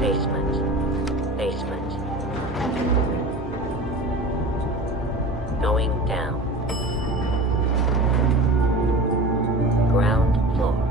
Basement. Basement. Going down. Ground floor.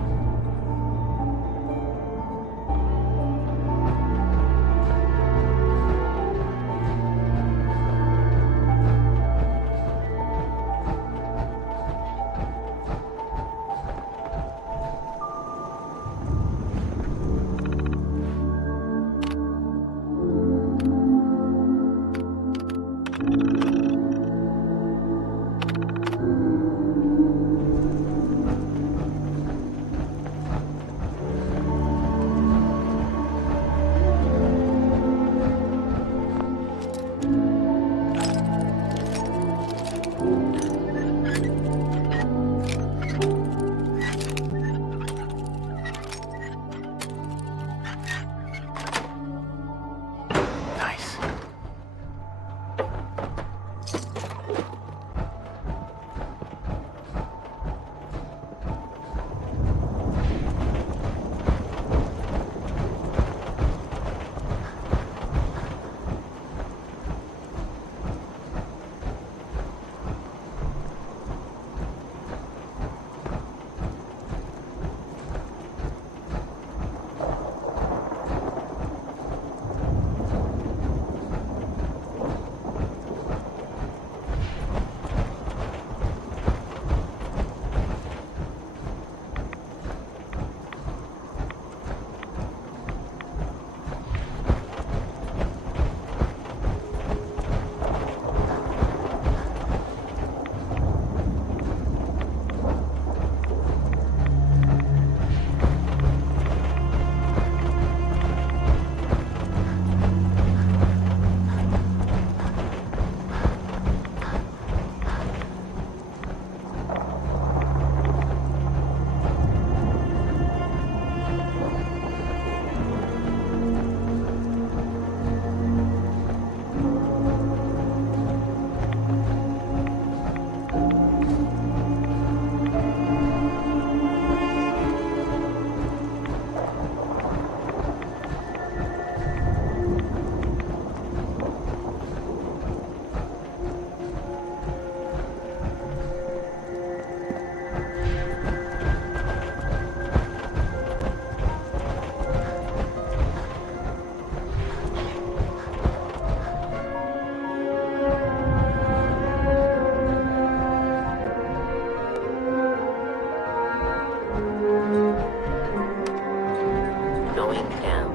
Going down.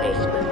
Basement.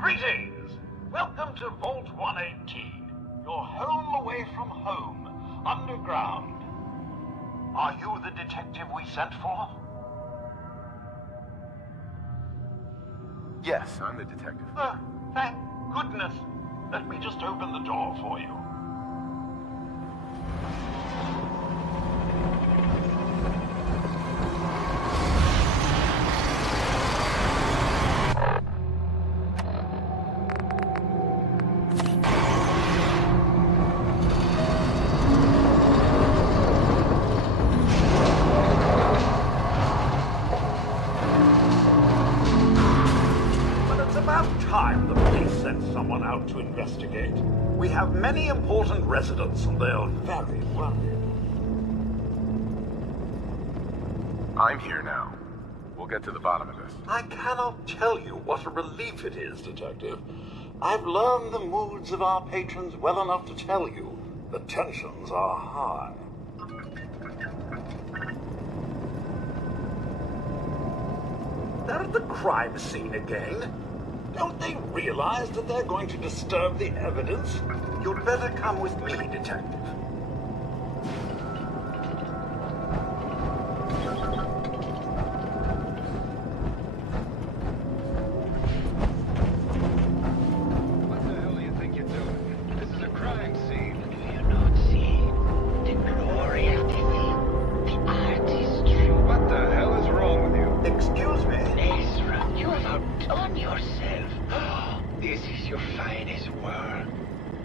Greetings! Welcome to Vault 118, your home away from home, underground. Are you the detective we sent for? Yes, I'm the detective. Thank goodness. Let me just open the door for you. many important residents, and they're very worried. I'm here now. We'll get to the bottom of this. I cannot tell you what a relief it is, Detective. I've learned the moods of our patrons well enough to tell you the tensions are high. They're at the crime scene again. Don't they realize that they're going to disturb the evidence? You'd better come with me, Detective. What the hell do you think you're doing? This is a crime scene. Do you not see the glory of the thing? The artistry. What the hell is wrong with you? Excuse me? Ezra, you have outdone yourself. This is your finest work.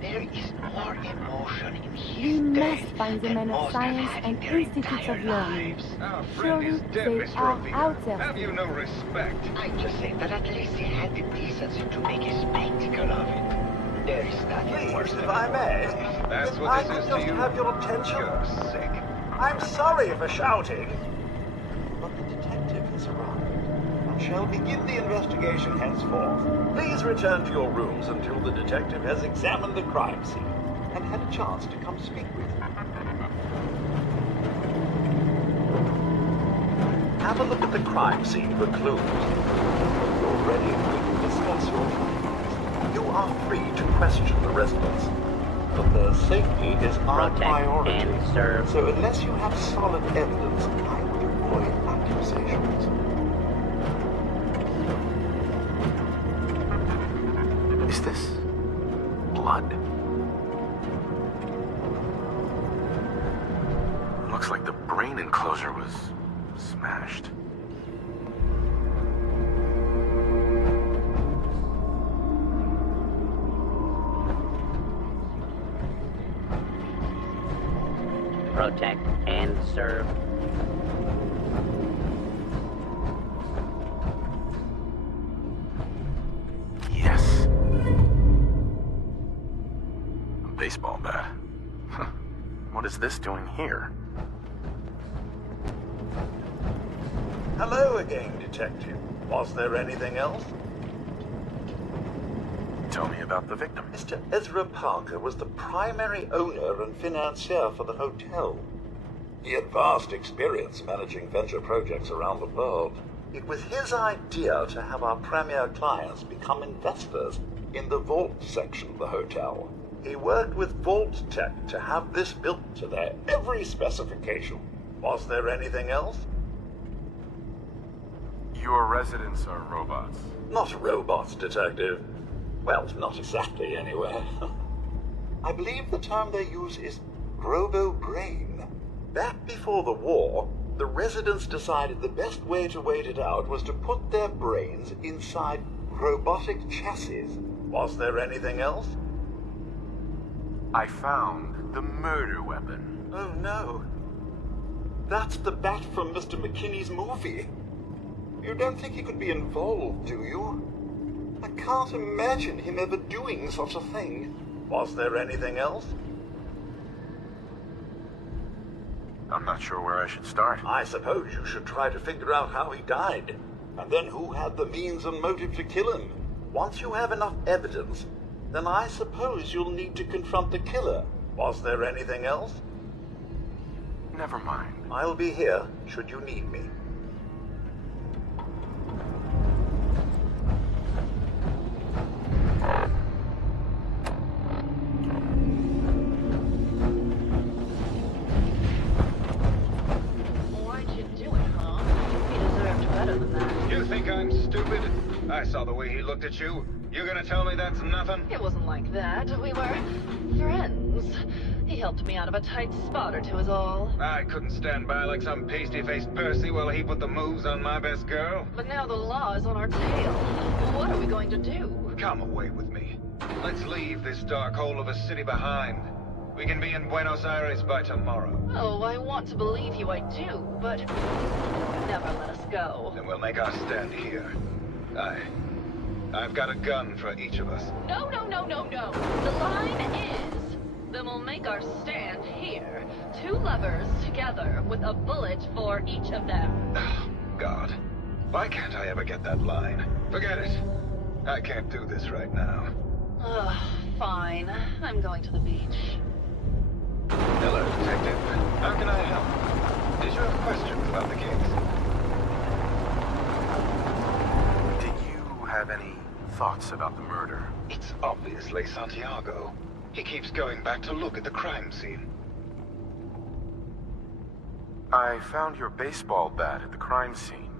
There is more emotion in his We death must find the than men of most science have had and in their institutes of entire learning. lives. Our friend Surely is dead, they Mr. are Oviedo. out there. Have you no respect? I just say that at least they had the decency to make a spectacle of it. There is nothing worse Please, than if I may. That's If what I this could is to just you? have your attention. You're sick. I'm sorry for shouting. But the detective has arrived and shall begin the investigation henceforth. Please return to your rooms until the detective has examined the crime scene and had a chance to come speak with you. Have a look at the crime scene for clues. When you're ready, we can discuss your findings. You are free to question the residents, but their safety is our Protect priority. and serve. So unless you have solid evidence, I would avoid accusations. Is this blood? Looks like the brain enclosure was smashed. Protect and serve. Yes. A baseball bat. Huh. What is this doing here? Hello again, Detective. Was there anything else? Tell me about the victim. Mr. Ezra Parker was the primary owner and financier for the hotel. He had vast experience managing venture projects around the world. It was his idea to have our premier clients become investors in the vault section of the hotel. He worked with Vault Tech to have this built to their every specification. Was there anything else? Your residents are robots. Not robots, Detective. Well, not exactly, anyway. I believe the term they use is robo-brain. Back before the war, the residents decided the best way to wait it out was to put their brains inside robotic chassis. Was there anything else? I found the murder weapon. Oh, no. That's the bat from Mr. McKinney's movie. You don't think he could be involved, do you? I can't imagine him ever doing such a thing. Was there anything else? I'm not sure where I should start. I suppose you should try to figure out how he died, and then who had the means and motive to kill him. Once you have enough evidence, then I suppose you'll need to confront the killer. Was there anything else? Never mind. I'll be here, should you need me. Why'd you do it, huh? He deserved better than that. You think I'm stupid? I saw the way he looked at you. You gonna tell me that's nothing? It wasn't like that. We were friends. He helped me out of a tight spot or two is all. I couldn't stand by like some pasty-faced Percy while he put the moves on my best girl. But now the law is on our tail. What are we going to do? Come away with me. Let's leave this dark hole of a city behind. We can be in Buenos Aires by tomorrow. Oh, I want to believe you, I do, but never let us go. Then we'll make our stand here. I've got a gun for each of us. No, no, no, no, no. The line is Then we'll make our stand here. 2 lovers together with a bullet for each of them. Oh, God. Why can't I ever get that line? Forget it. I can't do this right now. Ugh, fine. I'm going to the beach. Hello, Detective. How can I help? Did you have questions about the case? Do you have any thoughts about the murder? It's obviously Santiago. He keeps going back to look at the crime scene. I found your baseball bat at the crime scene.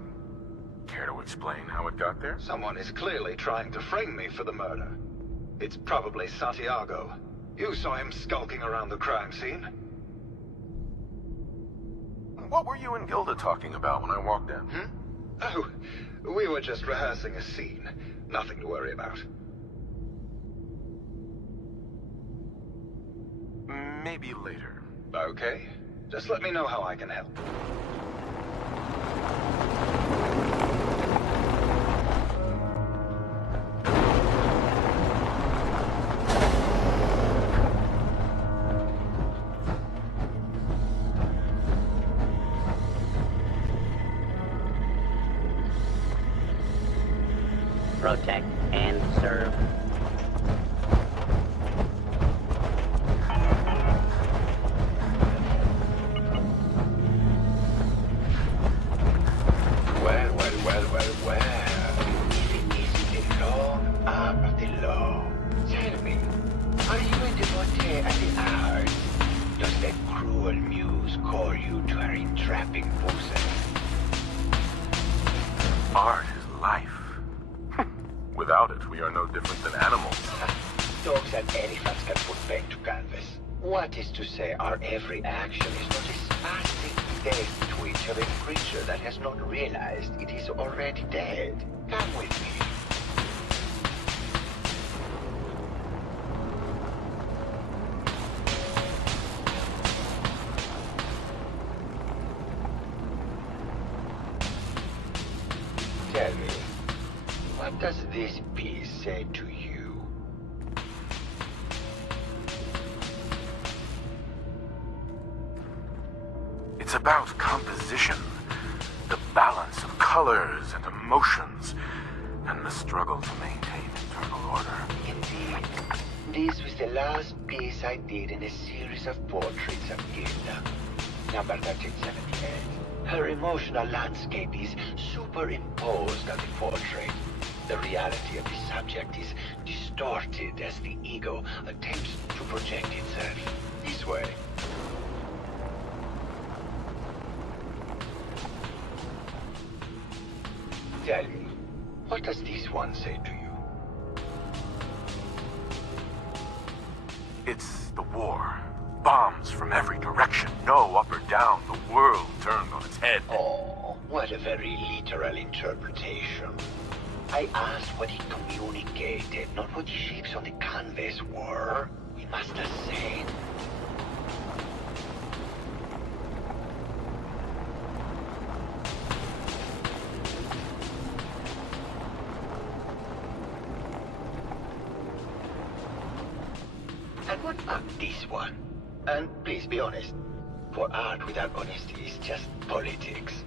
Care to explain how it got there? Someone is clearly trying to frame me for the murder. It's probably Santiago. You saw him skulking around the crime scene. What were you and Gilda talking about when I walked in? Oh, we were just rehearsing a scene. Nothing to worry about. Maybe later. Okay. Just let me know how I can help. Protect and serve. Well. Is the long arm of the law. Tell me, are you a devotee at the art? Does that cruel muse call you to her entrapping bosom? Art is life. Without it, we are no different than animals. Dogs and elephants can put pen to canvas. What is to say our every action is not a spastic death twitch of a creature that has not realized it is already dead? Come with me. Tell me, what does this piece say to you? It's about composition, the balance of colors and emotions, and the struggle to maintain internal order. Indeed. This was the last piece I did in a series of portraits of Gilda. Number 1378. Her emotional landscape is superimposed on the portrait. The reality of the subject is distorted as the ego attempts to project itself. This way. Tell me, what does this one say to you? It's the war. Bombs from every direction, no up or down, the world turned on its head. Oh, what a very literal interpretation. I asked what it communicated, not what the shapes on the canvas were. We must ascend. And what about this one? And please be honest, for art without honesty is just politics.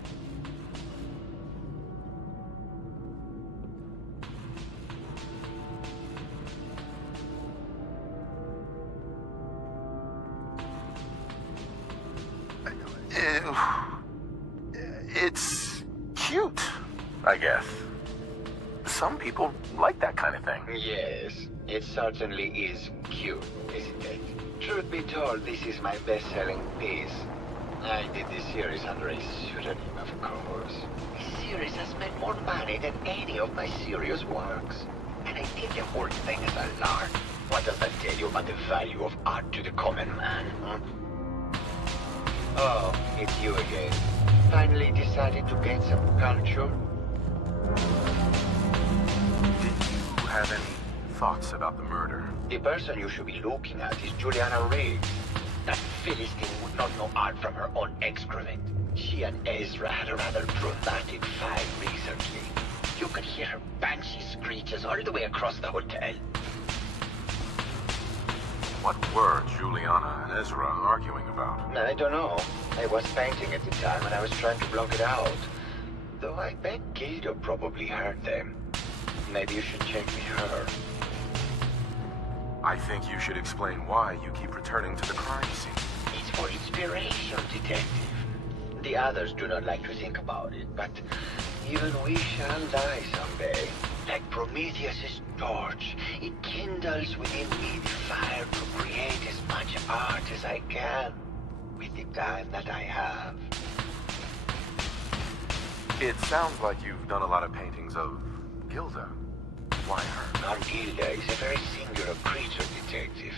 It's cute, I guess. Some people like that kind of thing. Yes, it certainly is cute, isn't it? Truth be told, this is my best-selling piece. I did this series under a pseudonym, of course. This series has made more money than any of my serious works. And I did the whole thing as a lark. What does that tell you about the value of art to the common man, huh? Oh, it's you again. Finally decided to get some culture? Did you have any thoughts about the murder? The person you should be looking at is Juliana Riggs. That Philistine would not know art from her own excrement. She and Ezra had a rather dramatic fight recently. You could hear her banshee screeches all the way across the hotel. What were Juliana and Ezra arguing about? I don't know. I was painting at the time and I was trying to block it out. Though I bet Guido probably heard them. Maybe you should check with her. I think you should explain why you keep returning to the crime scene. It's for inspiration, detective. The others do not like to think about it, but even we shall die someday. Like Prometheus's torch, it kindles within me the fire to create as much art as I can with the time that I have. It sounds like you've done a lot of paintings of Gilda. Why her? Our Gilda is a very singular creature, detective.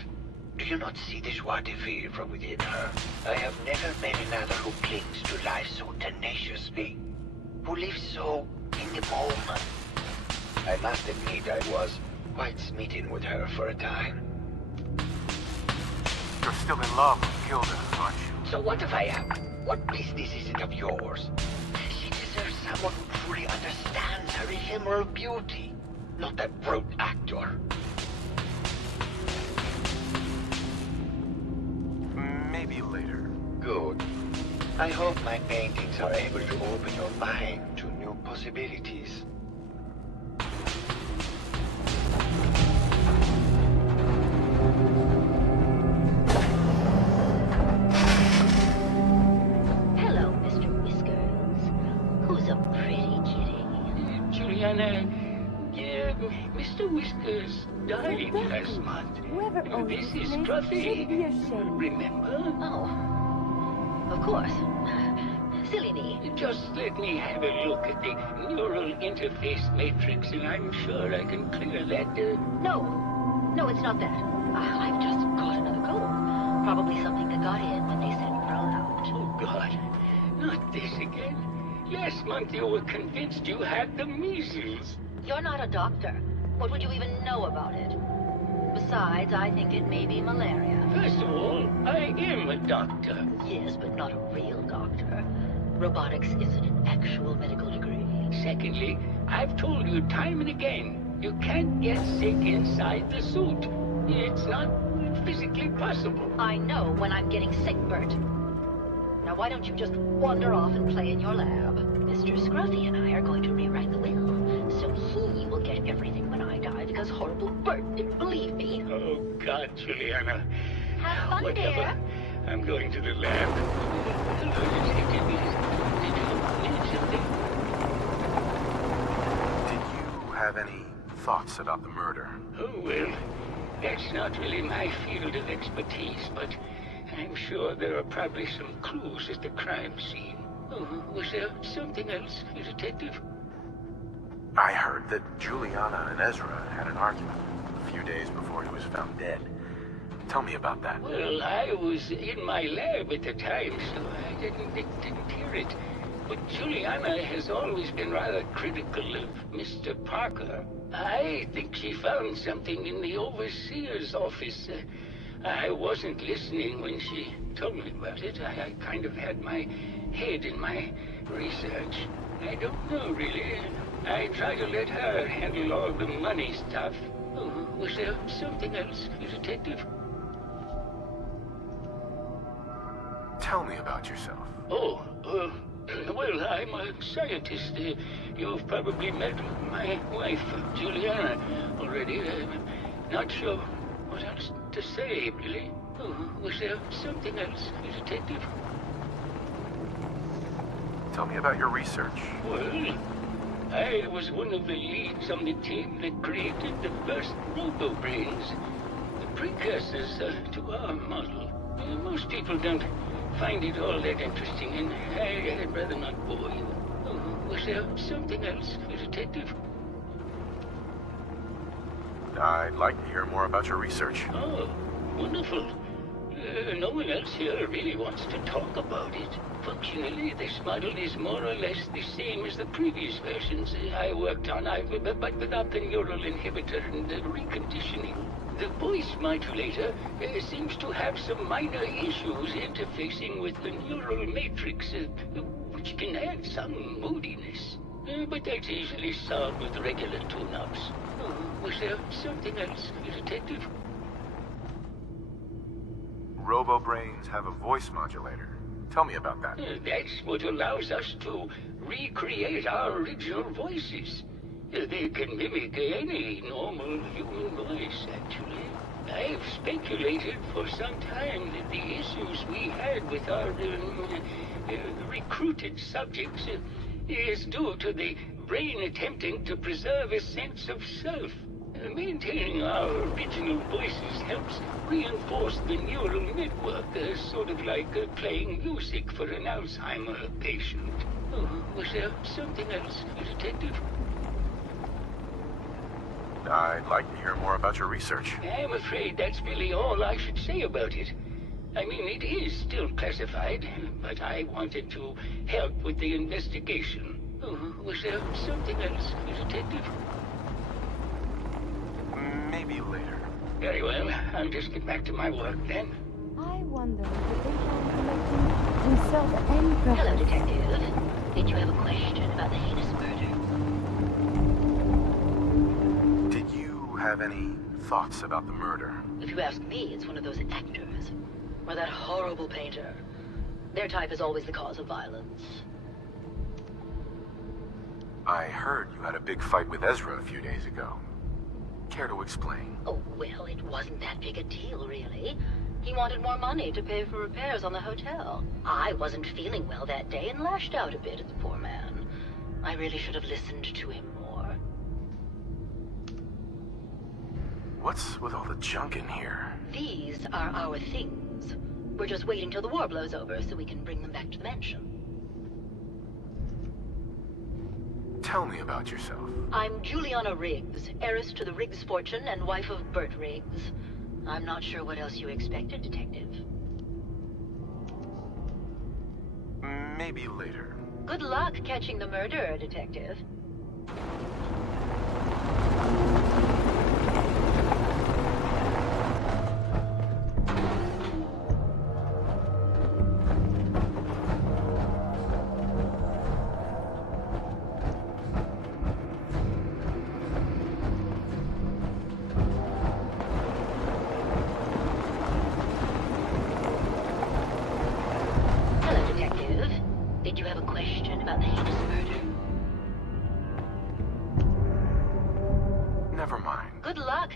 Do you not see the joie de vivre from within her? I have never met another who clings to life so tenaciously, who lives so in the moment. I must admit I was quite smitten with her for a time. You're still in love with Gilda, aren't you? So what if I am? What business is it of yours? She deserves someone who truly understands her ephemeral beauty, not that brute actor. Maybe later. Good. I hope my paintings are able to open your mind to new possibilities. Hello, Mr. Whiskers. Who's a pretty kitty? Juliana, Mr. Whiskers died last month. This is Scruffy. Remember? Oh, of course. Silly me. Just let me have a look at the neural interface matrix, and I'm sure I can clear that. No, it's not that. I've just caught another cold. Probably something that got in when they sent Pearl out. Oh, God. Not this again. Last month you were convinced you had the measles. You're not a doctor. What would you even know about it? Besides, I think it may be malaria. First of all, I am a doctor. Yes, but not a real doctor. Robotics isn't an actual medical degree. Secondly, I've told you time and again, you can't get sick inside the suit. It's not physically possible. I know when I'm getting sick, Bert. Now why don't you just wander off and play in your lab? Mr. Scruffy and I are going to rewrite the will, so he will get everything when I die because horrible Bert didn't believe me. Oh, God, Juliana. Have fun, Whatever. dear. I'm going to the lab. Hello, detective. Did you need something? Did you have any thoughts about the murder? Oh, well, that's not really my field of expertise, but I'm sure there are probably some clues at the crime scene. Oh, was there something else, detective? I heard that Juliana and Ezra had an argument a few days before he was found dead. Tell me about that. Well, I was in my lab at the time, so I didn't hear it. But Juliana has always been rather critical of Mr. Parker. I think she found something in the overseer's office. I wasn't listening when she told me about it. I kind of had my head in my research. I don't know, really. I try to let her handle all the money stuff. Oh, was there something else, detective? Tell me about yourself. Oh, well, I'm a scientist. You've probably met my wife, Juliana, already. Not sure what else to say, really. Oh, was there something else, detective? Tell me about your research. Well, I was one of the leads on the team that created the first robo-brains, the precursors to our model. Most people don't find it all that interesting, and I'd rather not bore you. Oh, was there something else, detective? I'd like to hear more about your research. Oh, wonderful. No one else here really wants to talk about it. Functionally, this model is more or less the same as the previous versions I worked on, but without the neural inhibitor and the reconditioning. The voice modulator seems to have some minor issues interfacing with the neural matrix, which can add some moodiness. But that's easily solved with regular tune-ups. Oh, was there something else, detective? RoboBrains have a voice modulator. Tell me about that. That's what allows us to recreate our original voices. They can mimic any normal human voice, actually. I've speculated for some time that the issues we had with our recruited subjects is due to the brain attempting to preserve a sense of self. Maintaining our original voices helps reinforce the neural network, sort of like playing music for an Alzheimer patient. Oh, was there something else, Detective? I'd like to hear more about your research. I'm afraid that's really all I should say about it. I mean, it is still classified, but I wanted to help with the investigation. Oh, was there something else, Detective? Maybe later. Very well. I'll just get back to my work then. I wonder if they can himself and Hello, Detective. Did you have a question about the heinous murder? Did you have any thoughts about the murder? If you ask me, it's one of those actors. Or that horrible painter. Their type is always the cause of violence. I heard you had a big fight with Ezra a few days ago. Care to explain? Oh, well, it wasn't that big a deal, really. He wanted more money to pay for repairs on the hotel. I wasn't feeling well that day and lashed out a bit at the poor man. I really should have listened to him more. What's with all the junk in here? These are our things. We're just waiting till the war blows over so we can bring them back to the mansion. Tell me about yourself. I'm Juliana Riggs, heiress to the Riggs fortune and wife of Bert Riggs. I'm not sure what else you expected, Detective. Maybe later. Good luck catching the murderer, Detective.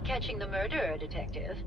Catching the murderer, Detective.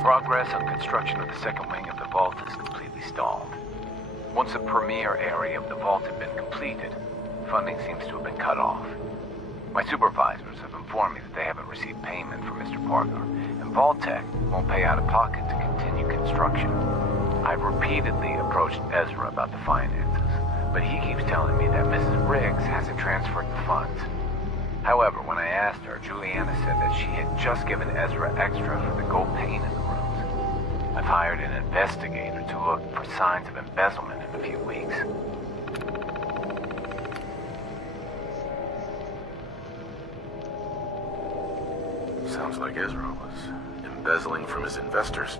Progress on construction of the second wing of the vault is completely stalled. Once the premier area of the vault had been completed, funding seems to have been cut off. My supervisors have informed me that they haven't received payment from Mr. Parker, and Vault-Tec won't pay out of pocket to continue construction. I've repeatedly approached Ezra about the finances, but he keeps telling me that Mrs. Riggs hasn't transferred the funds. However, when I asked her, Juliana said that she had just given Ezra extra for the gold paint in the rooms. I've hired an investigator to look for signs of embezzlement in a few weeks. Sounds like Ezra was embezzling from his investors.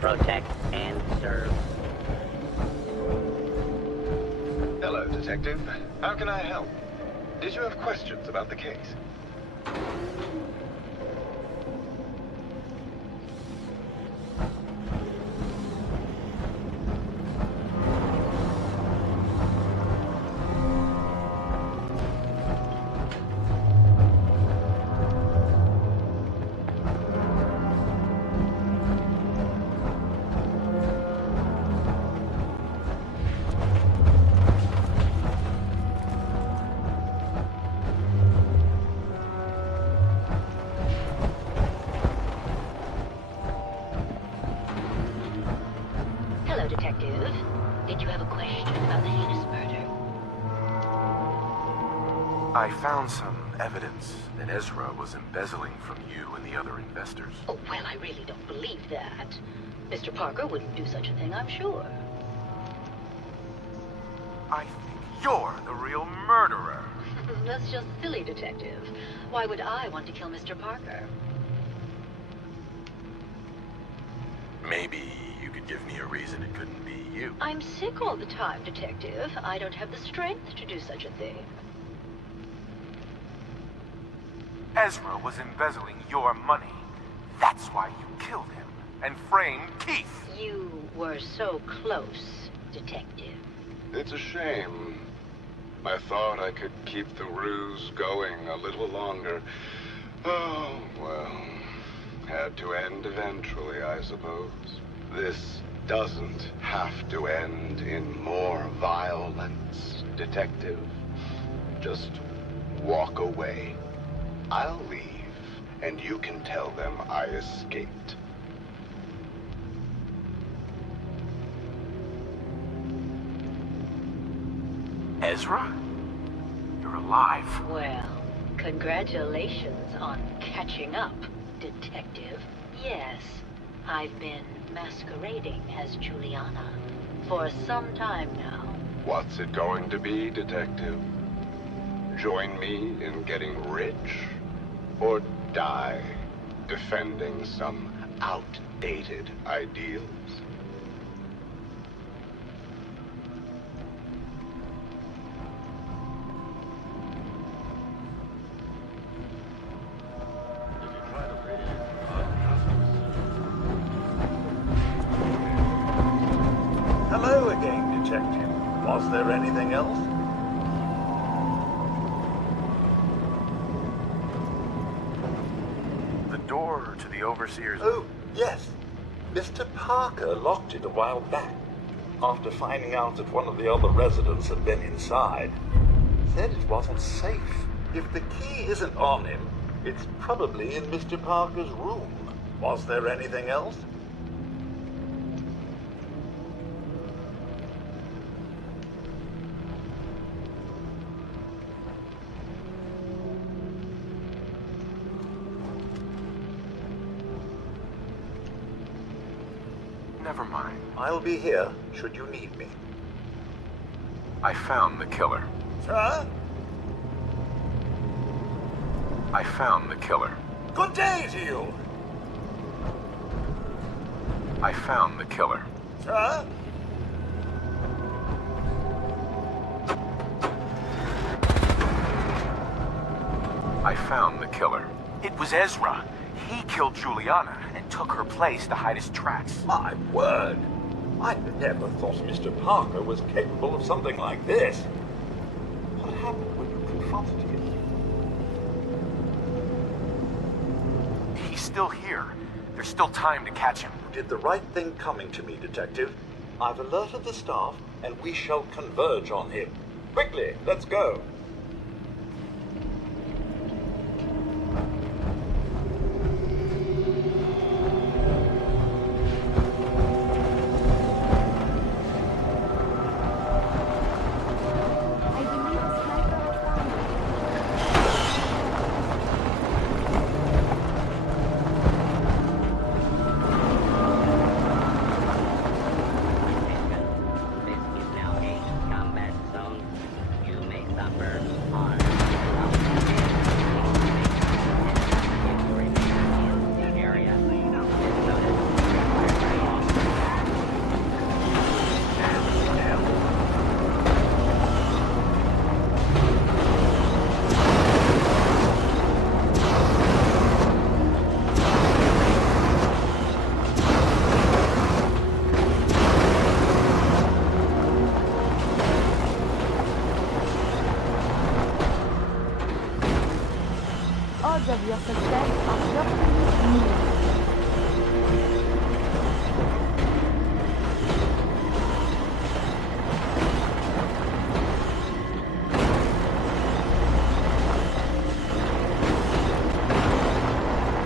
Protect and serve. Hello, Detective. How can I help? Did you have questions about the case? Hello, Detective. Did you have a question about the heinous murder? I found some evidence that Ezra was embezzling from you and the other investors. Oh, well, I really don't believe that. Mr. Parker wouldn't do such a thing, I'm sure. I think you're the real murderer. That's just silly, Detective. Why would I want to kill Mr. Parker? Maybe you could give me a reason it couldn't be you. I'm sick all the time, Detective. I don't have the strength to do such a thing. Ezra was embezzling your money. That's why you killed him and framed Keith. You were so close, Detective. It's a shame. I thought I could keep the ruse going a little longer. Oh, well. Had to end eventually, I suppose. This doesn't have to end in more violence, Detective. Just walk away. I'll leave, and you can tell them I escaped. Ezra? You're alive. Well, congratulations on catching up, Detective. Yes, I've been masquerading as Juliana for some time now. What's it going to be, Detective? Join me in getting rich? Or die defending some outdated ideals? Hello again, Detective. Was there anything else? The door to the Overseer's... Oh, yes. Mr. Parker locked it a while back, after finding out that one of the other residents had been inside. Said it wasn't safe. If the key isn't on him, it's probably in Mr. Parker's room. Was there anything else? Never mind. I'll be here, should you need me. I found the killer. Sir? I found the killer. Good day to you! I found the killer. Sir? I found the killer. It was Ezra. He killed Juliana and took her place to hide his tracks. My word! I never thought Mr. Parker was capable of something like this. What happened when you confronted him? He's still here. There's still time to catch him. You did the right thing coming to me, Detective. I've alerted the staff, and we shall converge on him. Quickly, let's go. I believe the sniper has found it. This is now a combat zone. You may suffer harm. If you remain in the area, this zone is Odds of your success are shockingly near.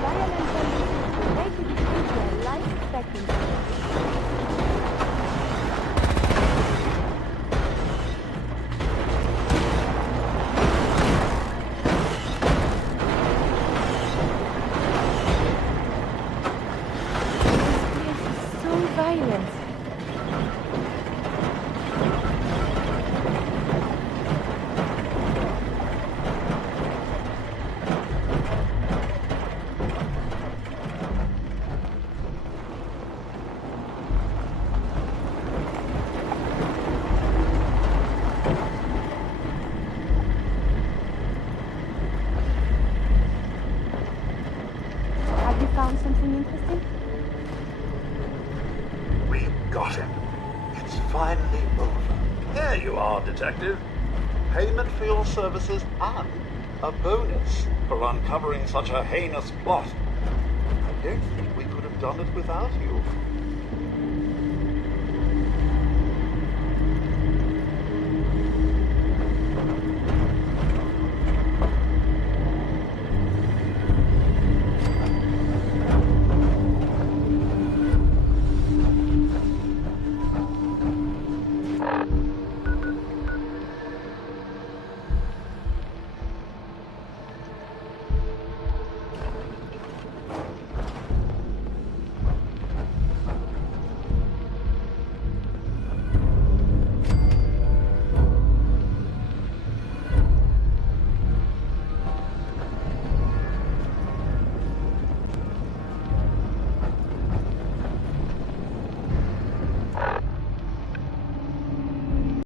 Violent conditions relate to decrease their life expectancy. This place is so violent. Have you found something interesting? We've got him. It's finally over. Here you are, Detective. Payment for your services and a bonus for uncovering such a heinous plot. I don't think we could have done it without you.